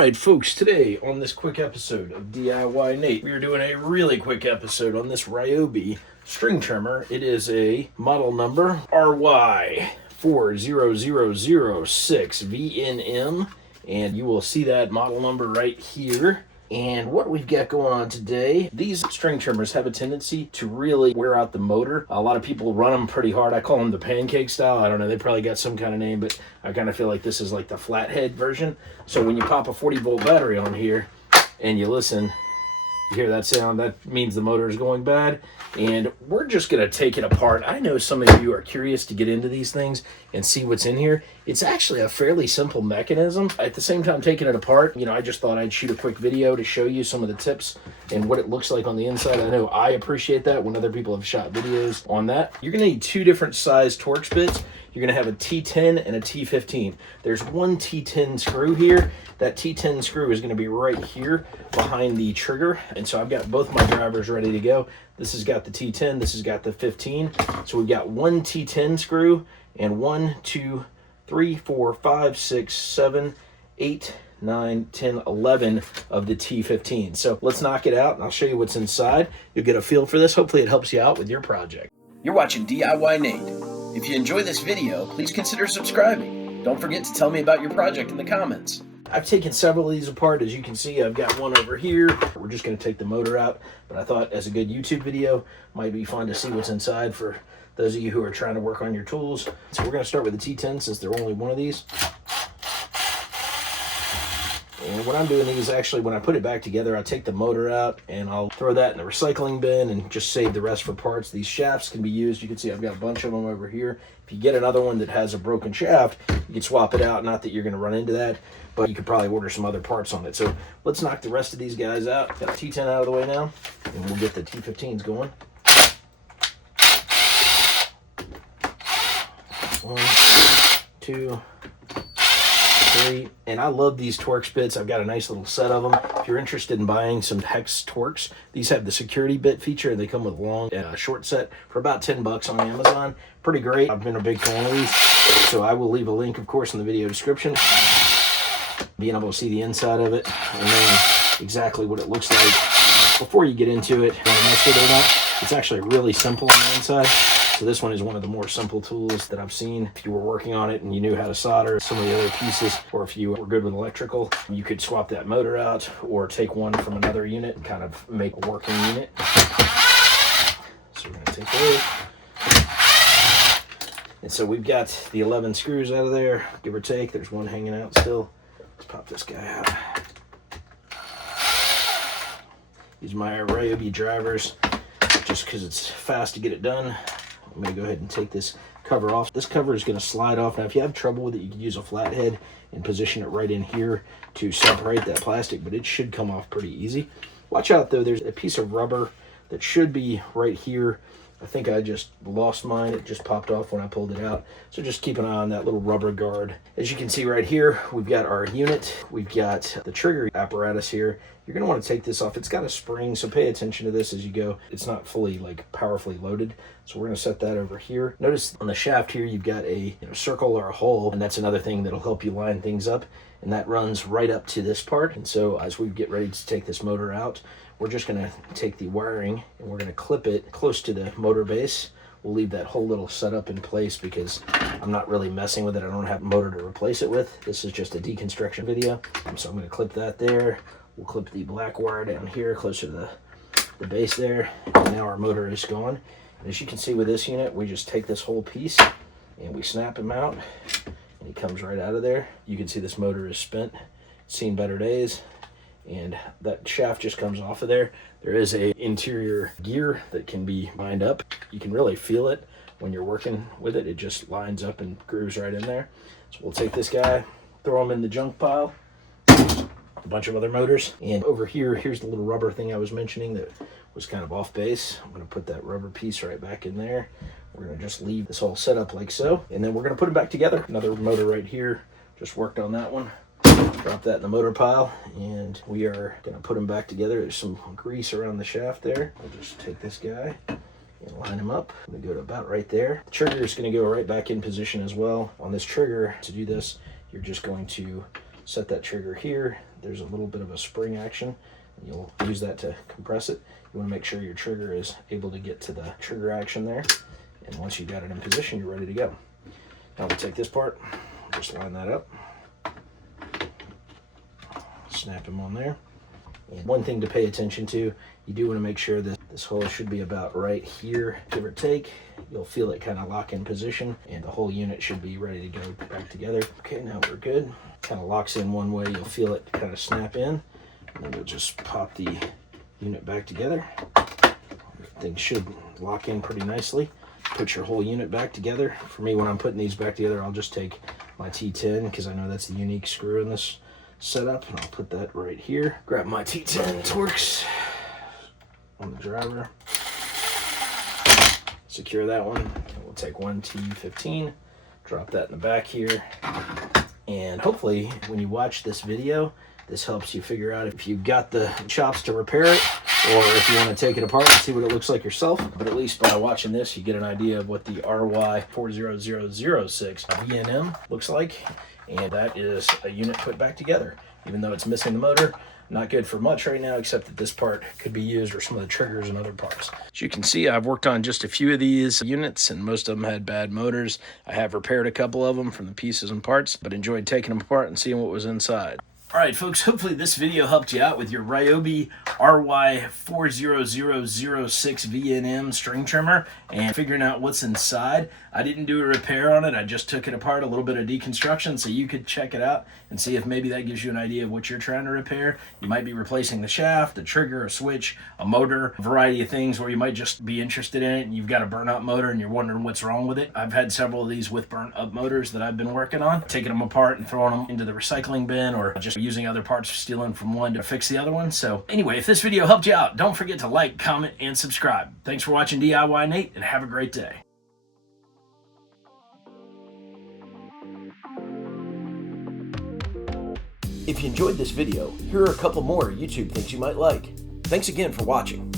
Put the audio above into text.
Alright folks, today on this quick episode of DIYNate, we are doing a really quick episode on this Ryobi string trimmer. It is a model number RY40006VNM, and you will see that model number right here. And what we've got going on today, these string trimmers have a tendency to really wear out the motor. A lot of people run them pretty hard. I call them the pancake style. I don't know, they probably got some kind of name, but I kind of feel like this is like the flathead version. So when you pop a 40-volt battery on here and you listen, you hear that sound, that means the motor is going bad. And we're just going to take it apart. I know some of you are curious to get into these things and see what's in here. It's actually a fairly simple mechanism. At the same time, taking it apart, you know, I just thought I'd shoot a quick video to show you some of the tips and what it looks like on the inside. I know I appreciate that when other people have shot videos on that. You're going to need two different size Torx bits. You're going to have a T-10 and a T-15. There's one T-10 screw here. That T-10 screw is going to be right here behind the trigger. And so I've got both my drivers ready to go. This has got the T-10, this has got the 15. So we've got one T-10 screw and 1, 2, 3, 4, 5, 6, 7, 8, 9, 10, 11 of the T-15. So let's knock it out and I'll show you what's inside. You'll get a feel for this. Hopefully it helps you out with your project. You're watching DIYNate. If you enjoy this video, please consider subscribing. Don't forget to tell me about your project in the comments. I've taken several of these apart. As you can see, I've got one over here. We're just going to take the motor out, but I thought as a good YouTube video, might be fun to see what's inside for those of you who are trying to work on your tools. So we're going to start with the T-10 since there are only one of these. And what I'm doing is actually when I put it back together, I'll take the motor out and I'll throw that in the recycling bin and just save the rest for parts. These shafts can be used. You can see I've got a bunch of them over here. If you get another one that has a broken shaft, you can swap it out. Not that you're going to run into that, but you could probably order some other parts on it. So let's knock the rest of these guys out. Got the T-10 out of the way now, and we'll get the T-15s going. 1, 2, 3, and I love these Torx bits. I've got a nice little set of them. If you're interested in buying some hex Torx, these have the security bit feature, and they come with long short set for about 10 bucks on Amazon. Pretty great. I've been a big fan of these, so I will leave a link, of course, in the video description. Being able to see the inside of it, and then exactly what it looks like before you get into it. It's actually really simple on the inside. So this one is one of the more simple tools that I've seen. If you were working on it and you knew how to solder some of the other pieces, or if you were good with electrical, you could swap that motor out or take one from another unit and kind of make a working unit. So we're going to take those. And so we've got the 11 screws out of there, give or take. There's one hanging out still. Let's pop this guy out. Use my Ryobi drivers just because it's fast to get it done. I'm going to go ahead and take this cover off. This cover is going to slide off. Now, if you have trouble with it, you can use a flathead and position it right in here to separate that plastic, but it should come off pretty easy. Watch out, though. There's a piece of rubber that should be right here. I think I just lost mine. It just popped off when I pulled it out. So just keep an eye on that little rubber guard. As you can see right here, we've got our unit. We've got the trigger apparatus here. You're going to want to take this off. It's got a spring, so pay attention to this as you go. It's not fully powerfully loaded. So we're going to set that over here. Notice on the shaft here, you've got a circle or a hole, and that's another thing that'll help you line things up. And that runs right up to this part. And so as we get ready to take this motor out, we're just going to take the wiring and we're going to clip it close to the motor base. We'll leave that whole little setup in place because I'm not really messing with it. I don't have a motor to replace it with. This is just a deconstruction video. So I'm going to clip that there. We'll clip the black wire down here closer to the base there. And now our motor is gone. And as you can see with this unit, we just take this whole piece and we snap him out and he comes right out of there. You can see this motor is spent. It's seen better days. And that shaft just comes off of there. There is a interior gear that can be lined up. You can really feel it when you're working with it. It just lines up and grooves right in there. So we'll take this guy, throw him in the junk pile. A bunch of other motors. And over here, here's the little rubber thing I was mentioning that was kind of off base. I'm going to put that rubber piece right back in there. We're going to just leave this all set up like so. And then we're going to put it back together. Another motor right here. Just worked on that one. Drop that in the motor pile, and we are going to put them back together. There's some grease around the shaft there. We'll just take this guy and line him up. I'm going to go to about right there. The trigger is going to go right back in position as well. On this trigger, to do this, you're just going to set that trigger here. there's a little bit of a spring action. You'll use that to compress it. You want to make sure your trigger is able to get to the trigger action there. And once you got it in position, you're ready to go. Now we'll take this part, just line that up, snap them on there. And one thing to pay attention to, you do want to make sure that this hole should be about right here, give or take. You'll feel it kind of lock in position, and the whole unit should be ready to go back together. Okay, now we're good. Kind of locks in one way, you'll feel it kind of snap in. And then we'll just pop the unit back together. Things should lock in pretty nicely. Put your whole unit back together. For me, when I'm putting these back together, I'll just take my T-10 because I know that's the unique screw in this setup, and I'll put that right here. Grab my T-10 Torx on the driver. Secure that one. And we'll take one T-15, drop that in the back here. And hopefully, when you watch this video, this helps you figure out if you've got the chops to repair it, or if you want to take it apart and see what it looks like yourself. But at least by watching this, you get an idea of what the RY40006VNM looks like. And that is a unit put back together. Even though it's missing the motor, not good for much right now, except that this part could be used for some of the triggers and other parts. As you can see, I've worked on just a few of these units, and most of them had bad motors. I have repaired a couple of them from the pieces and parts, but enjoyed taking them apart and seeing what was inside. All right, folks, hopefully this video helped you out with your Ryobi RY40006VNM string trimmer and figuring out what's inside. I didn't do a repair on it. I just took it apart, a little bit of deconstruction, so you could check it out and see if maybe that gives you an idea of what you're trying to repair. You might be replacing the shaft, a trigger, a switch, a motor, a variety of things where you might just be interested in it and you've got a burnt-out motor and you're wondering what's wrong with it. I've had several of these with burnt-up motors that I've been working on, taking them apart and throwing them into the recycling bin, or just using other parts, stealing from one to fix the other one. So anyway, if this video helped you out, don't forget to like, comment, and subscribe. Thanks for watching DIYNate, and have a great day. If you enjoyed this video, here are a couple more YouTube things you might like. Thanks again for watching.